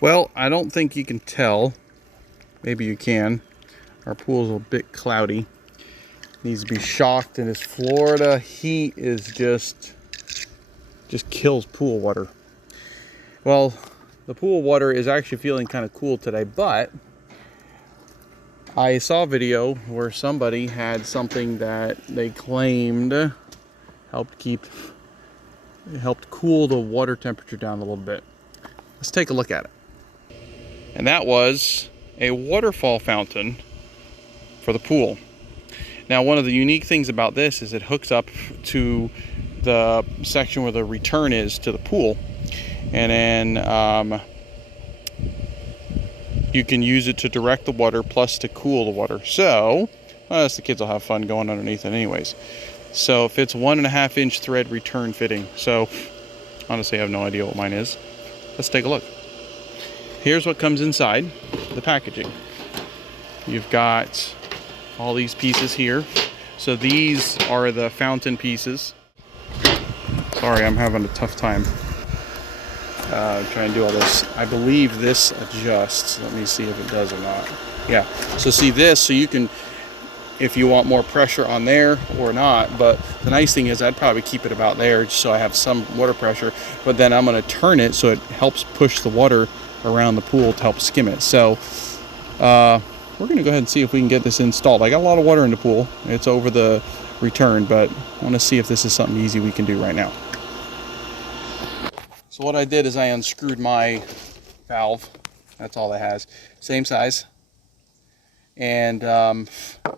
Well, I don't think you can tell. Maybe you can. Our pool's a bit cloudy. Needs to be shocked, and this Florida heat is just kills pool water. Well, the pool water is actually feeling kind of cool today, but I saw a video where somebody had something that they claimed helped cool the water temperature down a little bit. Let's take a look at it. And that was a waterfall fountain for the pool. Now, one of the unique things about this is it hooks up to the section where the return is to the pool, and then you can use it to direct the water plus to cool the water. So, the kids will have fun going underneath it anyways. So it fits 1.5 inch thread return fitting. So honestly, I have no idea what mine is. Let's take a look. Here's what comes inside the packaging. You've got all these pieces here. So these are the fountain pieces. Sorry, I'm having a tough time trying to do all this. I believe this adjusts. Let me see if it does or not. Yeah, so see this, so you can, if you want more pressure on there or not, but the nice thing is I'd probably keep it about there just so I have some water pressure, but then I'm going to turn it so it helps push the water around the pool to help skim it. So we're going to go ahead and see if we can get this installed. I got a lot of water in the pool. It's over the return, but I want to see if this is something easy we can do right now. So what I did is I unscrewed my valve. That's all it has. Same size. And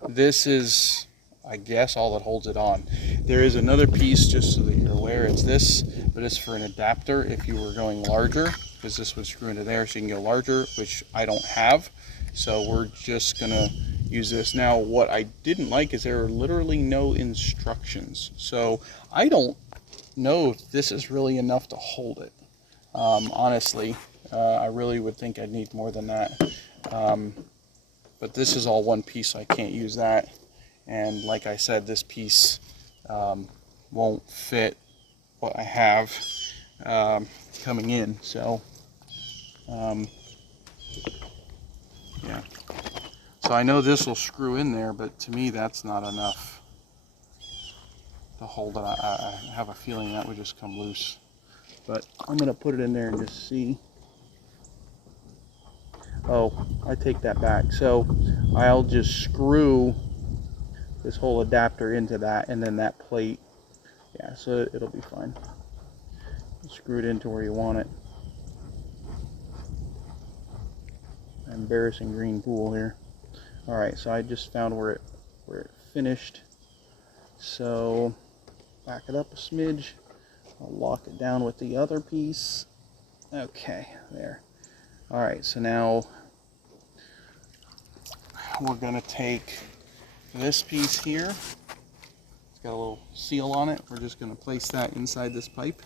this is, I guess, all that holds it on. There is another piece, just so that you're aware, it's this, but it's for an adapter if you were going larger, because this would screw into there so you can go larger, which I don't have. So we're just gonna use this. Now, what I didn't like is there are literally no instructions. So I don't know if this is really enough to hold it. Honestly, I really would think I'd need more than that. But this is all one piece, so I can't use that. And like I said, this piece won't fit what I have coming in. So, yeah. So I know this will screw in there, but to me that's not enough to hold it. I have a feeling that would just come loose. But I'm going to put it in there and just see. Oh, I take that back. So I'll just screw this whole adapter into that, and then that plate. Yeah, so it'll be fine. Screw it into where you want it. Embarrassing green pool here. All right, so I just found where it finished. So back it up a smidge. I'll lock it down with the other piece. Okay, there. All right, so now we're gonna take this piece here. It's got a little seal on it. We're just gonna place that inside this pipe.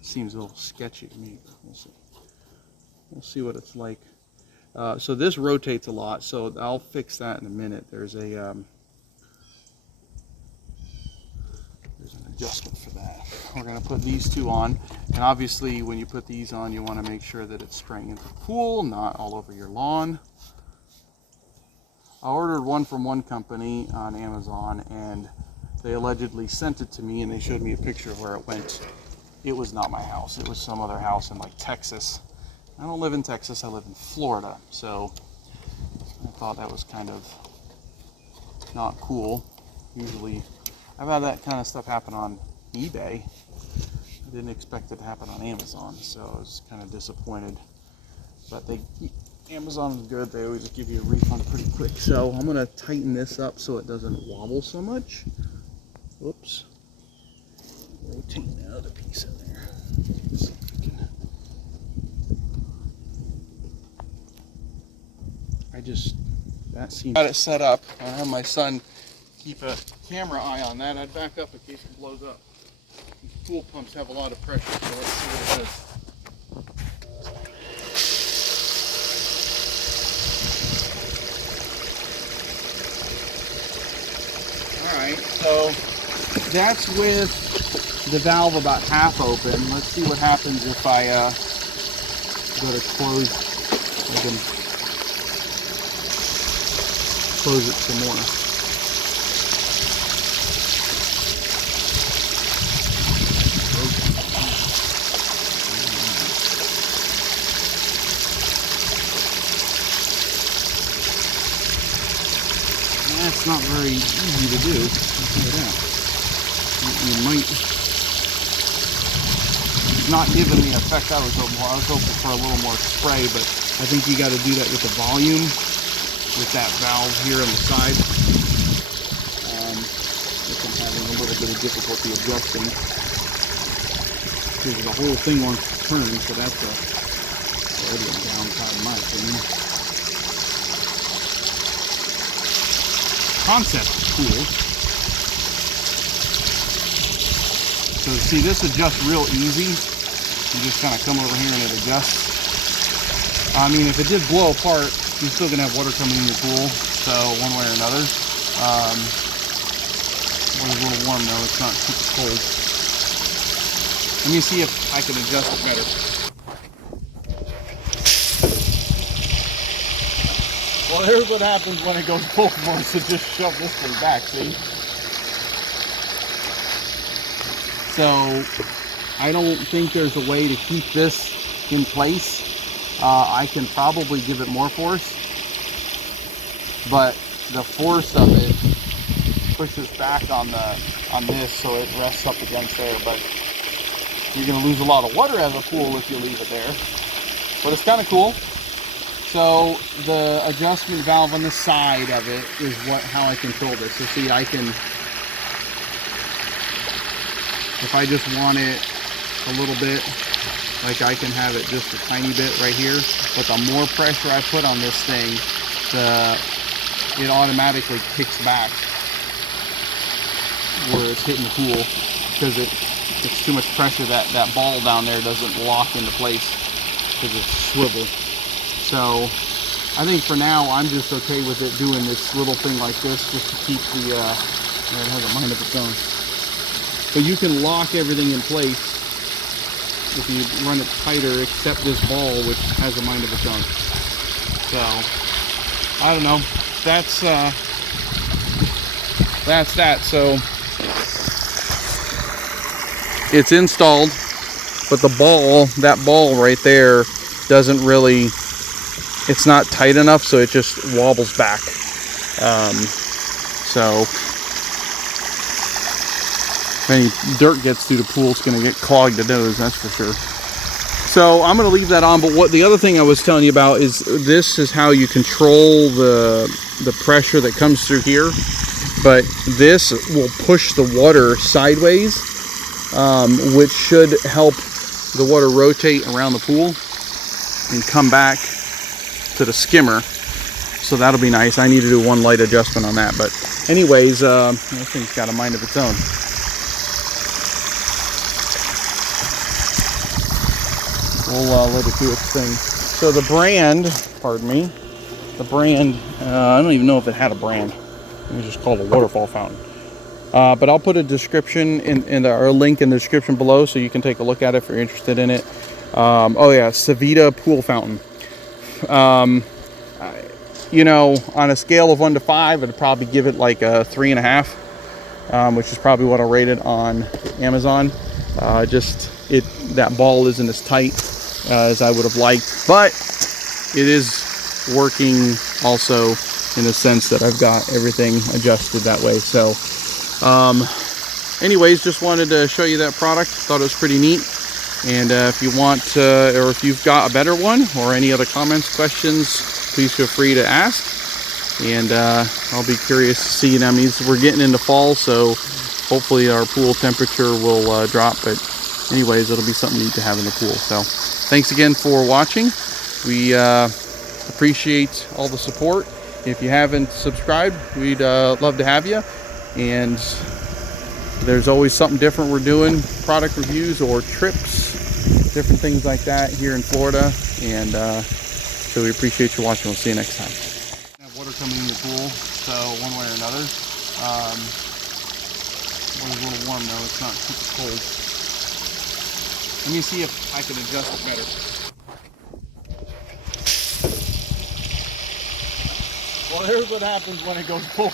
Seems a little sketchy to me, but we'll see. We'll see what it's like. So this rotates a lot, so I'll fix that in a minute. There's an adjustment for that. We're going to put these two on, and obviously when you put these on, you want to make sure that it's spraying into the pool, not all over your lawn. I ordered one from one company on Amazon, and they allegedly sent it to me, and they showed me a picture of where it went. It was not my house. It was some other house in like Texas. I don't live in Texas, I live in Florida, so I thought that was kind of not cool. Usually I've had that kind of stuff happen on eBay. I didn't expect it to happen on Amazon, so I was kind of disappointed. But Amazon is good. They always give you a refund pretty quick. So I'm going to tighten this up so it doesn't wobble so much. Whoops. Rotate the other piece in there. See if we can. That seems. Got it set up. I have my son keep a camera eye on that. I'd back up in case it blows up. These pool pumps have a lot of pressure, so let's see what it does. Alright, so that's with the valve about half open. Let's see what happens if I go to close. I can close it some more. That's not very easy to do. I'll tell you that. You might. It's not giving the effect I was hoping for. I was hoping for a little more spray, but I think you got to do that with the volume, with that valve here on the side. Which I'm having a little bit of difficulty adjusting because the whole thing wants to turn, so that's already a downside in my opinion. Concept is cool. So see, this adjusts real easy. You just kind of come over here and it adjusts. I mean, if it did blow apart, you're still gonna have water coming in your pool. So one way or another. Water's a little warm though, it's not super cold. Let me see if I can adjust it better. Well, here's what happens when it goes full force. So just shove this thing back, see? So I don't think there's a way to keep this in place. I can probably give it more force, but the force of it pushes back on this, so it rests up against there. But you're going to lose a lot of water out of the pool if you leave it there. But it's kind of cool. So the adjustment valve on the side of it is how I control this. So see, I can, if I just want it a little bit, like I can have it just a tiny bit right here. But the more pressure I put on this thing, it automatically kicks back where it's hitting the pool, because it's too much pressure. That ball down there doesn't lock into place because it's swivel. So I think for now I'm just okay with it doing this little thing like this, just to keep it has a mind of its own. But you can lock everything in place if you run it tighter, except this ball, which has a mind of its own. So I don't know. That's that. So it's installed, but that ball right there doesn't really, it's not tight enough, so it just wobbles back. So if any dirt gets through the pool, it's going to get clogged to nose, that's for sure. So I'm going to leave that on. But the other thing I was telling you about is this is how you control the pressure that comes through here. But this will push the water sideways, which should help the water rotate around the pool and come back to the skimmer. So that'll be nice. I need to do one light adjustment on that. But anyways, this thing's got a mind of its own. We'll let it do its thing. So the brand, pardon me, I don't even know if it had a brand. It was just called a waterfall fountain. But I'll put a description or a link in the description below, so you can take a look at it if you're interested in it. Oh yeah, Savita pool fountain. You know, on a scale of 1 to 5, I'd probably give it like a 3.5, which is probably what I'll rate it on Amazon. That ball isn't as tight as I would have liked, but it is working also in the sense that I've got everything adjusted that way. So anyways, just wanted to show you that product. Thought it was pretty neat. And if you want or if you've got a better one or any other comments, questions, please feel free to ask. And I'll be curious to see. That means we're getting into fall, so hopefully our pool temperature will drop. But anyways, it'll be something neat to have in the pool. So thanks again for watching. We appreciate all the support. If you haven't subscribed, we'd love to have you. And there's always something different we're doing, product reviews or trips, different things like that here in Florida. And so we appreciate you watching. We'll see you next time. I have water coming in the pool, so one way or another. Well, it's a little warm now, it's not super cold. Let me see if I can adjust it better. Well, here's what happens when it goes full.